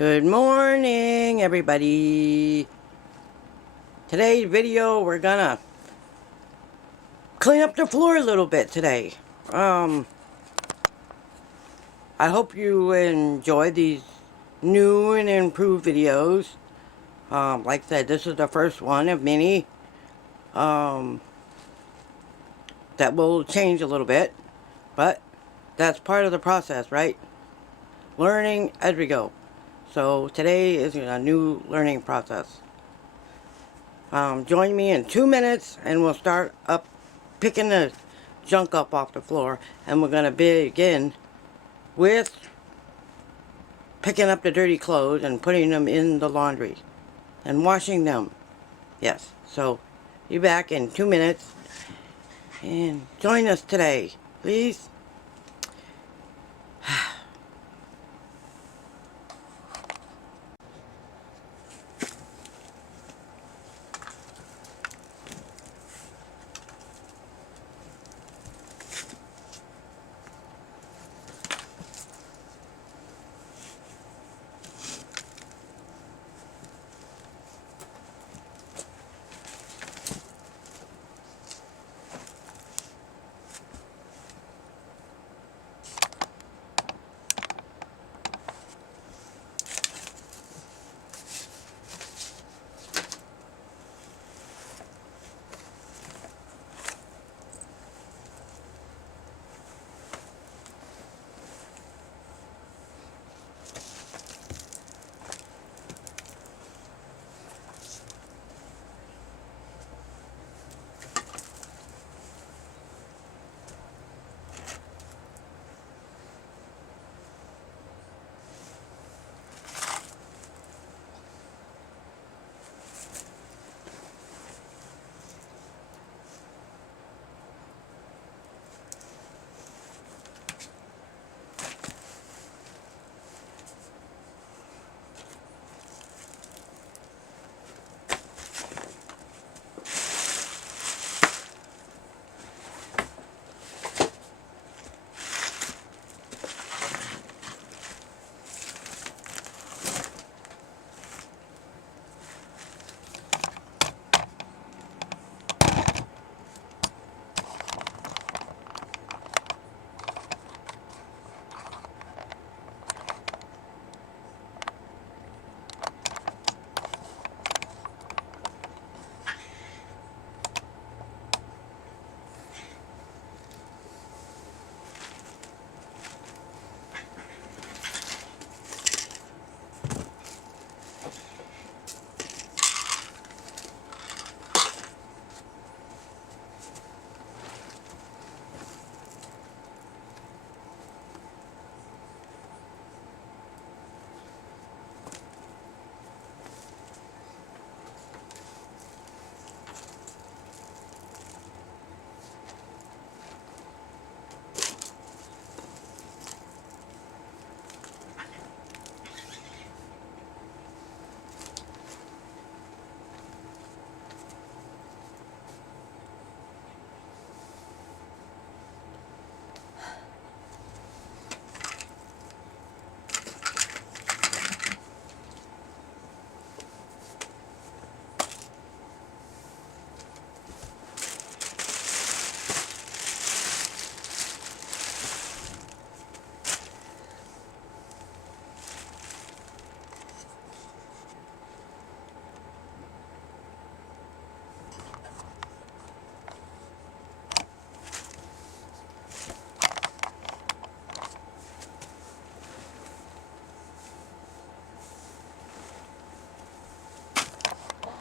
Good morning, everybody. Today's video, we're gonna clean up the floor a little bit today. I hope you enjoy these new and improved videos. Like I said, this is the first one of many that will change a little bit, but that's part of the process, right? Learning as we go. So today is a new learning process. Join me in 2 minutes and we'll start up picking the junk up off the floor, and we're going to begin with picking up the dirty clothes and putting them in the laundry and washing them. Yes, so be back in 2 minutes and join us today, please.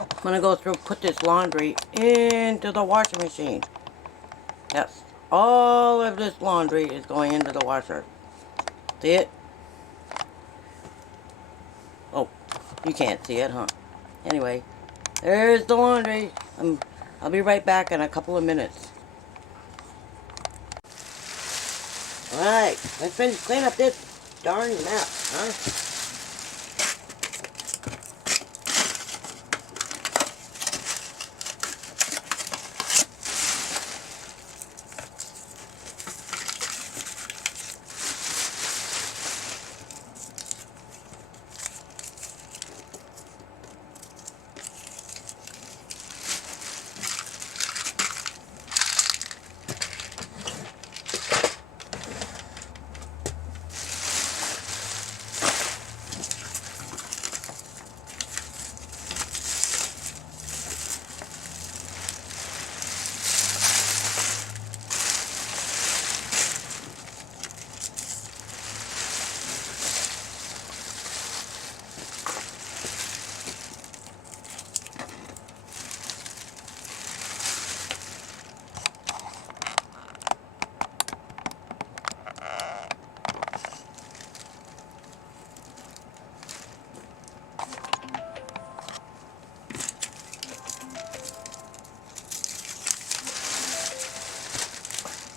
I'm going to go through, put this laundry into the washing machine. Yes, all of this laundry is going into the washer. See it? Oh, you can't see it, huh? Anyway, there's the laundry. I'll be right back in a couple of minutes. Alright, let's finish cleaning up this darn mess, huh?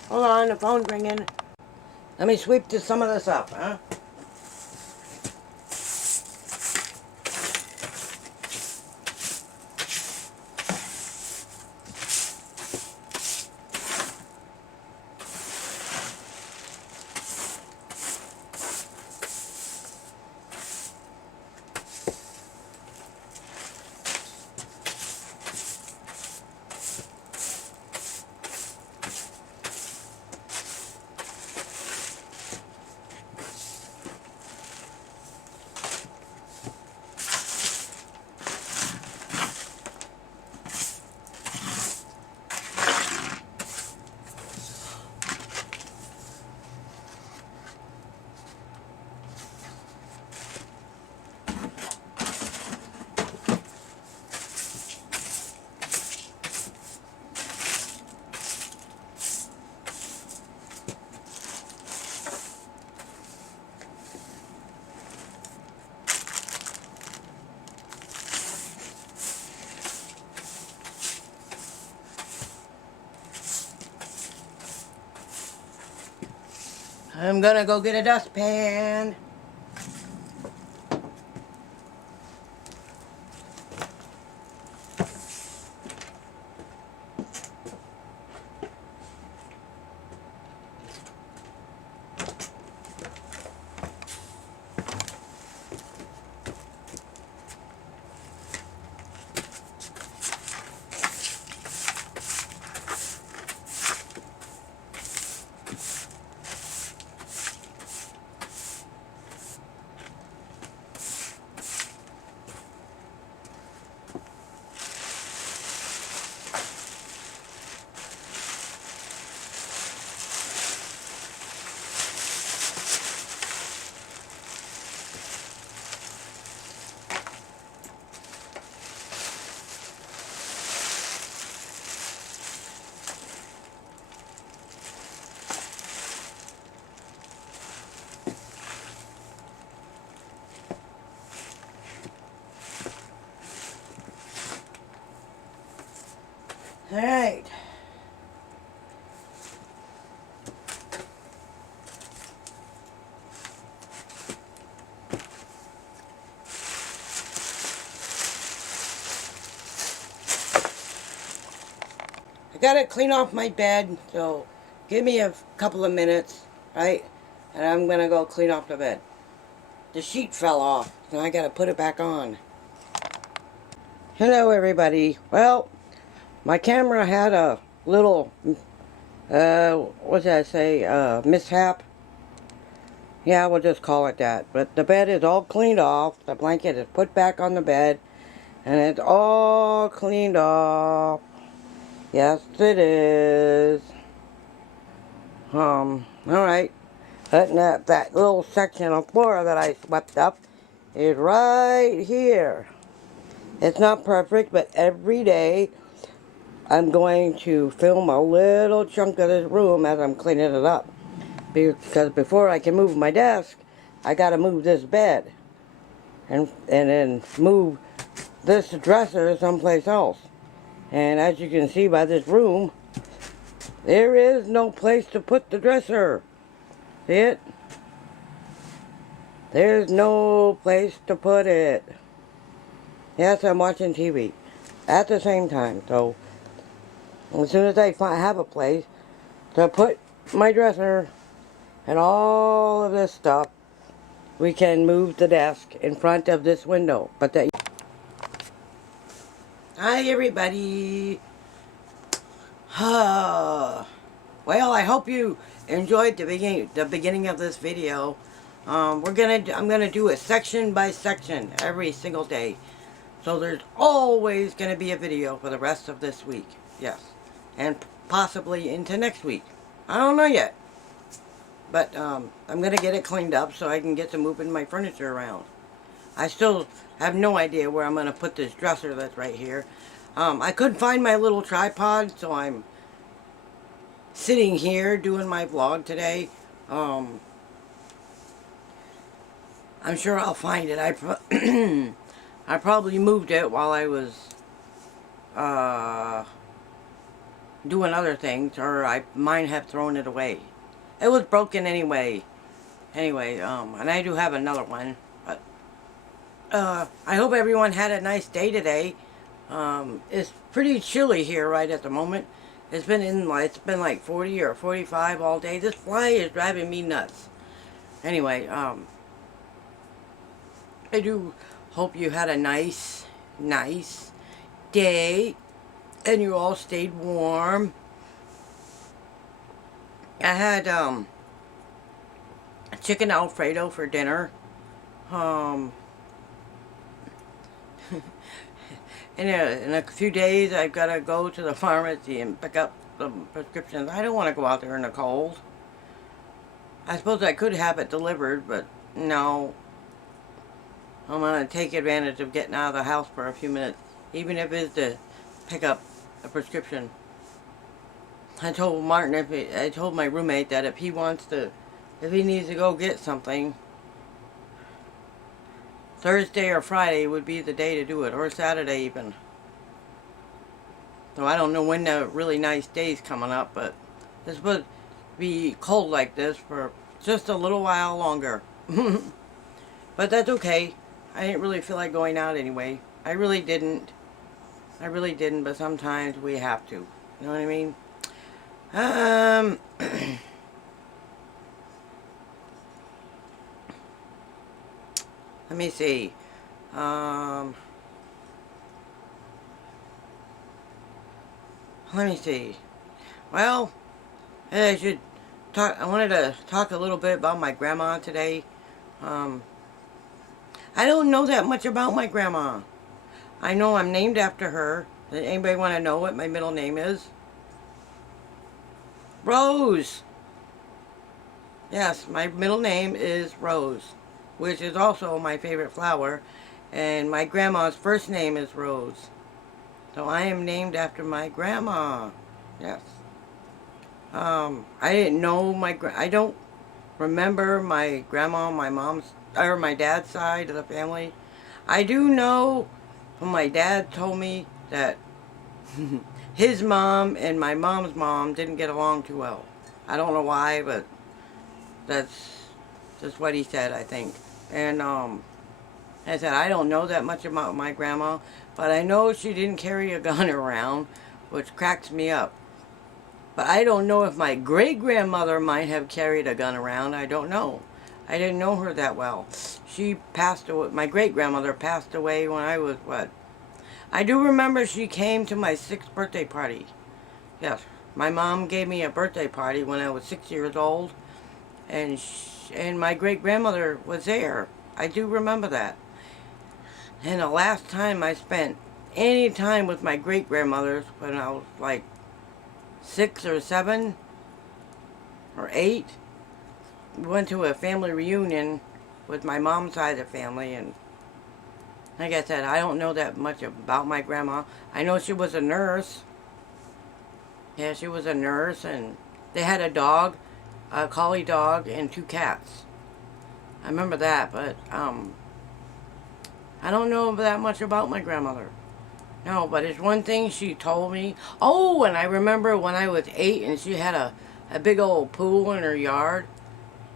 Hold on, the phone's ringing. Let me sweep some of this up, huh? I'm gonna go get a dustpan. All right. I gotta clean off my bed, so give me a couple of minutes, right? And I'm gonna go clean off the bed. The sheet fell off, so I gotta put it back on. Hello, everybody. Well, my camera had a little, what did I say, mishap. Yeah, we'll just call it that. But the bed is all cleaned off. The blanket is put back on the bed, and it's all cleaned off. Yes, it is. Alright. That little section of floor that I swept up is right here. It's not perfect, but every day I'm going to film a little chunk of this room as I'm cleaning it up. Because before I can move my desk, I gotta move this bed. And then move this dresser someplace else. And as you can see by this room, there is no place to put the dresser. See it? There's no place to put it. Yes, I'm watching TV at the same time. So, as soon as I have a place to put my dresser and all of this stuff, we can move the desk in front of this window. But that. Hi, everybody. Well, I hope you enjoyed the beginning of this video. I'm gonna do it section by section every single day. So there's always gonna be a video for the rest of this week. Yes. And possibly into next week. I don't know yet. But I'm gonna get it cleaned up so I can get to moving my furniture around. I still have no idea where I'm gonna put this dresser that's right here. I couldn't find my little tripod, so I'm sitting here doing my vlog today. I'm sure I'll find it. I probably moved it while I was doing other things, or I might have thrown it away. It was broken anyway. Anyway, and I do have another one. But I hope everyone had a nice day today. It's pretty chilly here right at the moment. It's been like 40 or 45 all day. This fly is driving me nuts. Anyway, I do hope you had a nice day and you all stayed warm. I had chicken Alfredo for dinner. Um, in a few days, I've got to go to the pharmacy and pick up the prescriptions. I don't want to go out there in the cold. I suppose I could have it delivered, but no. I'm going to take advantage of getting out of the house for a few minutes, even if it's to pick up a prescription. I told Martin, I told my roommate that if he needs to go get something, Thursday or Friday would be the day to do it, or Saturday even. So I don't know when the really nice day's coming up, but it's supposed to be cold like this for just a little while longer. But that's okay. I didn't really feel like going out anyway. I really didn't, but sometimes we have to. You know what I mean? Let me see. Let me see. Well, I should talk. I wanted to talk a little bit about my grandma today. I don't know that much about my grandma. I know I'm named after her. Does anybody want to know what my middle name is? Rose. Yes, my middle name is Rose, which is also my favorite flower. And my grandma's first name is Rose. So I am named after my grandma. Yes. I didn't know I don't remember my grandma on my mom's or my dad's side of the family. I do know when my dad told me that his mom and my mom's mom didn't get along too well. I don't know why, but that's just what he said, I think. And I said, I don't know that much about my grandma, but I know she didn't carry a gun around, which cracks me up. But I don't know if my great-grandmother might have carried a gun around. I don't know. I didn't know her that well. She passed away. My great-grandmother passed away when I was, what? I do remember she came to my 6th birthday party. Yes. My mom gave me a birthday party when I was 6 years old. And my great-grandmother was there. I do remember that. And the last time I spent any time with my great-grandmothers when I was like 6 or 7 or 8, we went to a family reunion with my mom's side of the family, and like I said, I don't know that much about my grandma. I know she was a nurse. Yeah, she was a nurse, and they had a dog, a collie dog, and 2 cats. I remember that, but I don't know that much about my grandmother. No, but it's one thing she told me. Oh, and I remember when I was 8 and she had a big old pool in her yard.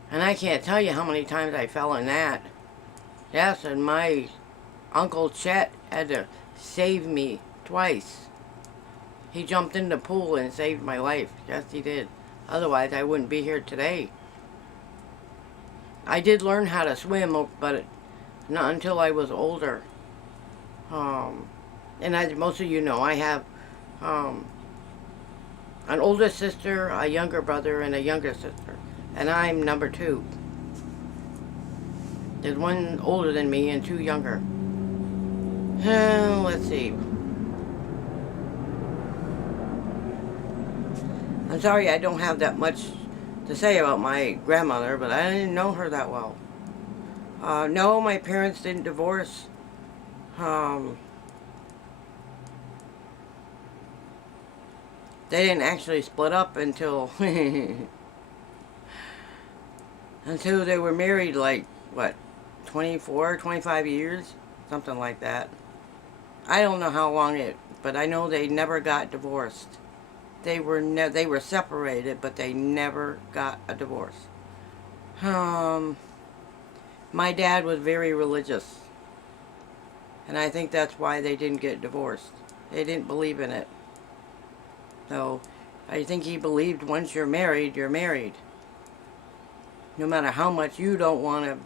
And I can't tell you how many times I fell in that. Yes, and my Uncle Chet had to save me twice. He jumped in the pool and saved my life. Yes, he did. Otherwise, I wouldn't be here today. I did learn how to swim, but not until I was older. And as most of you know, I have an older sister, a younger brother, and a younger sister. And I'm number 2. There's one older than me and 2 younger. Let's see. I'm sorry I don't have that much to say about my grandmother, but I didn't know her that well. No, my parents didn't divorce. They didn't actually split up until until they were married, like, what, 24, 25 years? Something like that. I don't know how long but I know they never got divorced. they were separated, but they never got a divorce. Um, my dad was very religious, and I think that's why they didn't get divorced. They didn't believe in it. So, I think he believed once you're married, you're married. No matter how much you don't want to,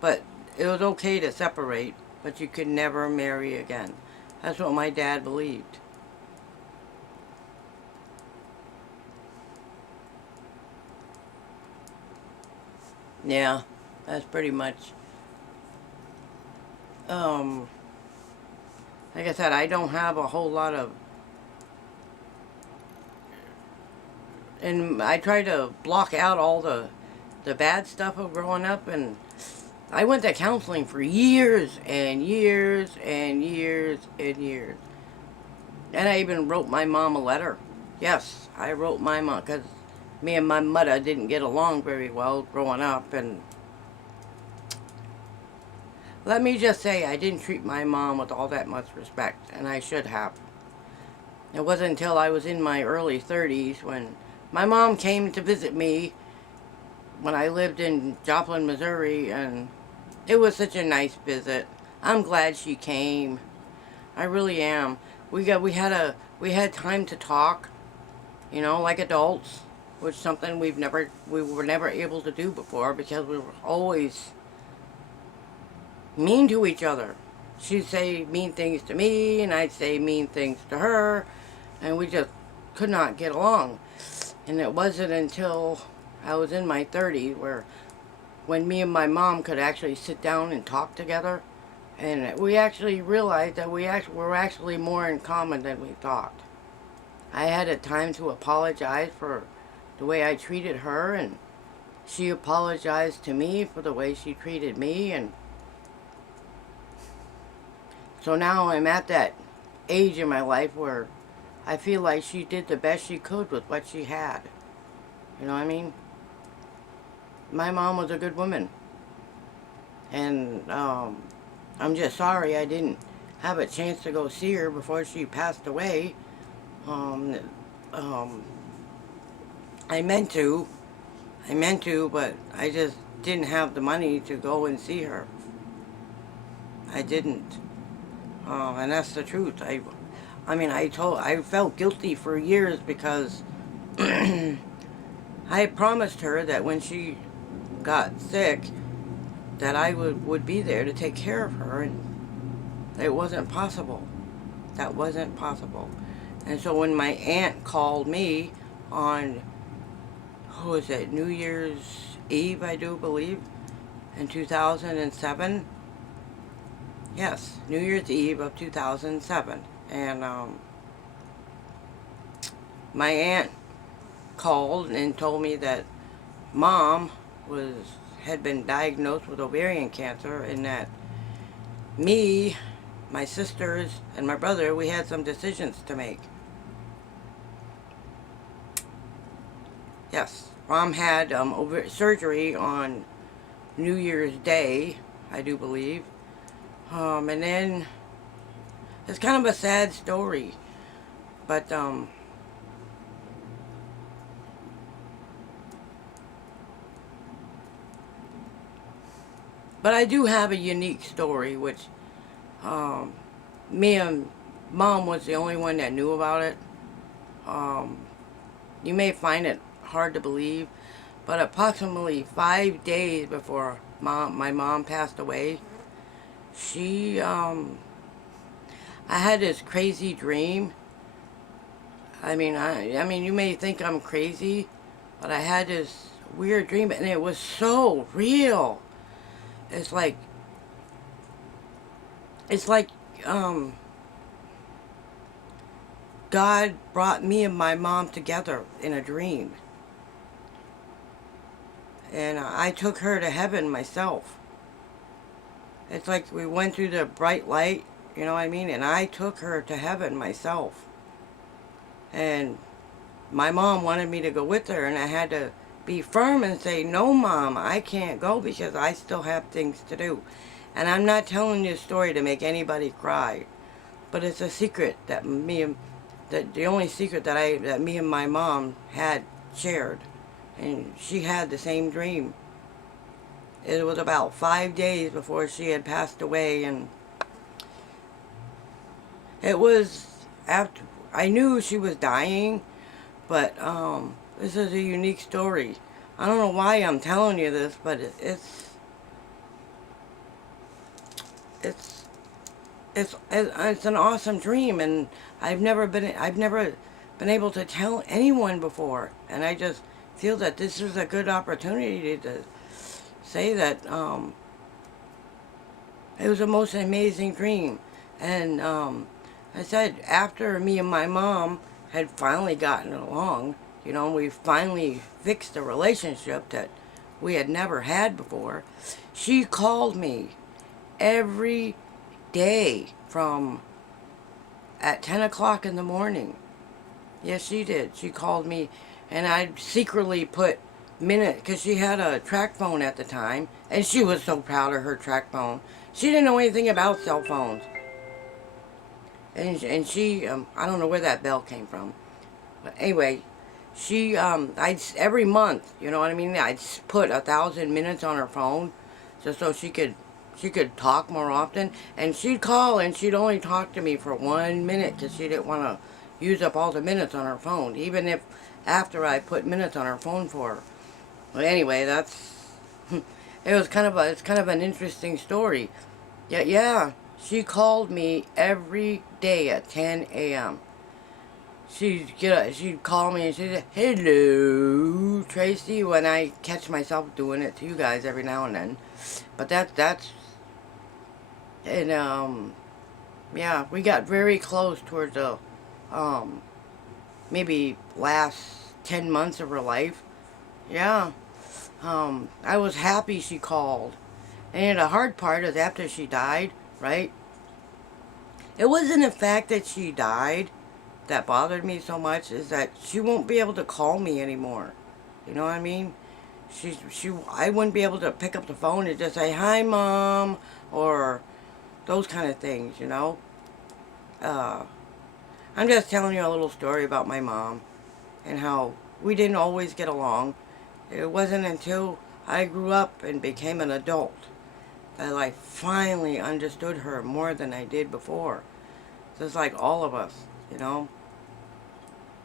but it was okay to separate, but you could never marry again. That's what my dad believed. Yeah, that's pretty much. Um, like I said, I don't have a whole lot of, and I try to block out all the bad stuff of growing up, and I went to counseling for years and years and years and years. And I even wrote my mom a letter. Yes, I wrote my mom, because me and my mother didn't get along very well growing up, and let me just say, I didn't treat my mom with all that much respect, and I should have. It wasn't until I was in my early 30s when my mom came to visit me when I lived in Joplin, Missouri, and it was such a nice visit. I'm glad she came. I really am. We had time to talk, you know, like adults, which is something we were never able to do before because we were always mean to each other. She'd say mean things to me, and I'd say mean things to her, and we just could not get along. And it wasn't until I was in my 30s when me and my mom could actually sit down and talk together, and we actually realized that were actually more in common than we thought. I had a time to apologize for the way I treated her, and she apologized to me for the way she treated me, and so now I'm at that age in my life where I feel like she did the best she could with what she had. You know what I mean? My mom was a good woman. And I'm just sorry I didn't have a chance to go see her before she passed away. Um, um, I meant to. But I just didn't have the money to go and see her. I didn't. And that's the truth. I mean, I felt guilty for years because I had promised her that when she got sick, that I would be there to take care of her, and it wasn't possible. That wasn't possible. And so when my aunt called me on, who was it, New Year's Eve, I do believe, in 2007. Yes, New Year's Eve of 2007. And my aunt called and told me that mom had been diagnosed with ovarian cancer, and that me, my sisters, and my brother, we had some decisions to make. Yes, mom had surgery on New Year's Day, I do believe. And then it's kind of a sad story, but I do have a unique story, which um, me and mom was the only one that knew about it. Um, you may find it hard to believe, but approximately 5 days before my mom passed away, I had this crazy dream. I mean, you may think I'm crazy, but I had this weird dream, and it was so real. It's like, it's like, um, God brought me and my mom together in a dream. And I took her to heaven myself. It's like we went through the bright light, you know what I mean? And I took her to heaven myself. And my mom wanted me to go with her, and I had to be firm and say, no, Mom, I can't go because I still have things to do. And I'm not telling you a story to make anybody cry, but it's a secret that me and the only secret that me and my mom had shared, and she had the same dream. It was about 5 days before she had passed away, and it was after I knew she was dying, but this is a unique story. I don't know why I'm telling you this, but it's it's an awesome dream, and I've never been able to tell anyone before, and I just feel that this is a good opportunity to say that it was the most amazing dream. And I said, after me and my mom had finally gotten along, you know, we finally fixed a relationship that we had never had before, she called me every day from at 10 o'clock in the morning. Yes, she did. She called me, and I'd secretly put minute, because she had a track phone at the time, and she was so proud of her track phone. She didn't know anything about cell phones. And she, I don't know where that bell came from. But anyway, she, every month, you know what I mean? I'd put 1,000 minutes on her phone just so she could talk more often. And she'd call, and she'd only talk to me for 1 minute because she didn't want to use up all the minutes on her phone, even if after I put minutes on her phone for her. But anyway, it's kind of an interesting story. Yeah, she called me every day at 10 a.m. She'd call me and she'd say, "Hello, Tracy," when I catch myself doing it to you guys every now and then. But and yeah, we got very close towards the, maybe last 10 months of her life. Yeah. I was happy she called. And the hard part is after she died, right? It wasn't the fact that she died that bothered me so much, is that she won't be able to call me anymore. You know what I mean? I wouldn't be able to pick up the phone and just say, "Hi, Mom," or those kind of things, you know? Uh, I'm just telling you a little story about my mom and how we didn't always get along. It wasn't until I grew up and became an adult that I finally understood her more than I did before. Just like all of us, you know.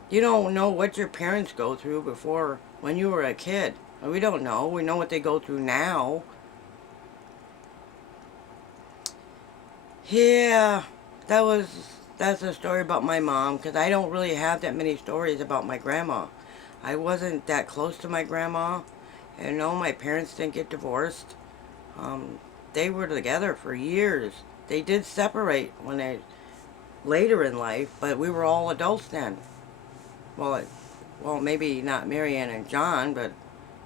You don't know what your parents go through before when you were a kid. We don't know. We know what they go through now. Yeah, that's a story about my mom, because I don't really have that many stories about my grandma. I wasn't that close to my grandma. And no, my parents didn't get divorced. Um, they were together for years. They did separate later in life, but we were all adults then. Well, maybe not Marianne and John, but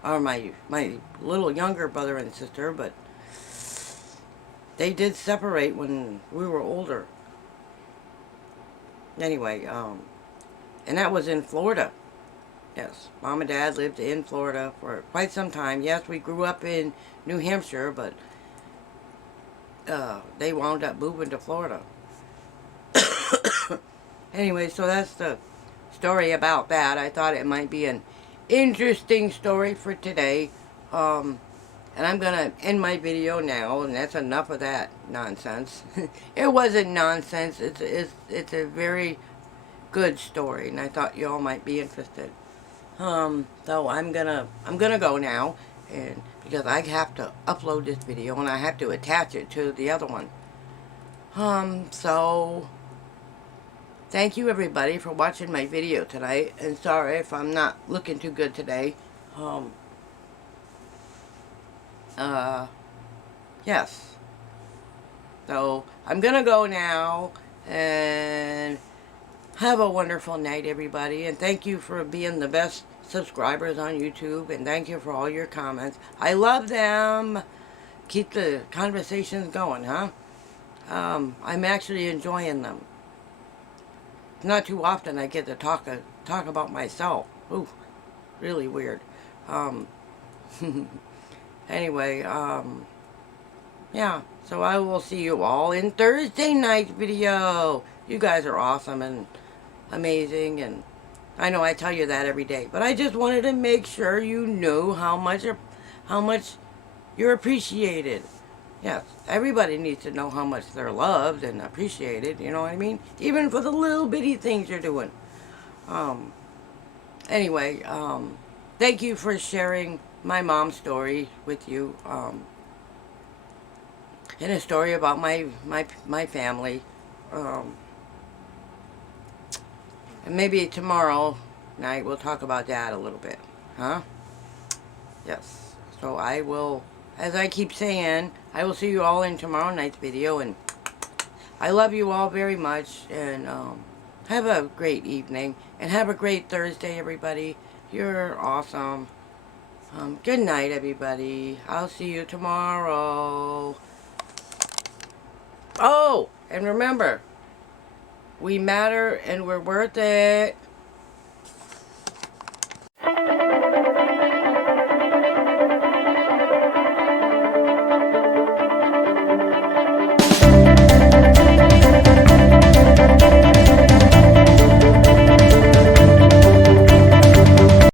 or my little younger brother and sister, but they did separate when we were older. Anyway, and that was in Florida. Yes, Mom and Dad lived in Florida for quite some time. Yes, we grew up in New Hampshire, but they wound up moving to Florida. Anyway, so that's the story about that. I thought it might be an interesting story for today. And I'm going to end my video now, and that's enough of that nonsense. It wasn't nonsense. It's a very good story, and I thought you all might be interested. So I'm gonna go now, and because I have to upload this video and I have to attach it to the other one. So thank you everybody for watching my video tonight, and sorry if I'm not looking too good today. Yes. So I'm gonna go now, and have a wonderful night, everybody, and thank you for being the best subscribers on YouTube, and thank you for all your comments. I love them. Keep the conversations going, huh? I'm actually enjoying them. Not too often I get to talk about myself. Ooh, really weird. Anyway, yeah, so I will see you all in Thursday night's video. You guys are awesome, and amazing, and I know I tell you that every day, but I just wanted to make sure you knew how much you're appreciated. Yes, everybody needs to know how much they're loved and appreciated, you know what I mean? Even for the little bitty things you're doing. Um, anyway, thank you for sharing my mom's story with you. And a story about my family. Um, and maybe tomorrow night we'll talk about that a little bit. Huh? Yes. So I will, as I keep saying, I will see you all in tomorrow night's video. And I love you all very much. And have a great evening. And have a great Thursday, everybody. You're awesome. Good night, everybody. I'll see you tomorrow. Oh, and remember, we matter and we're worth it.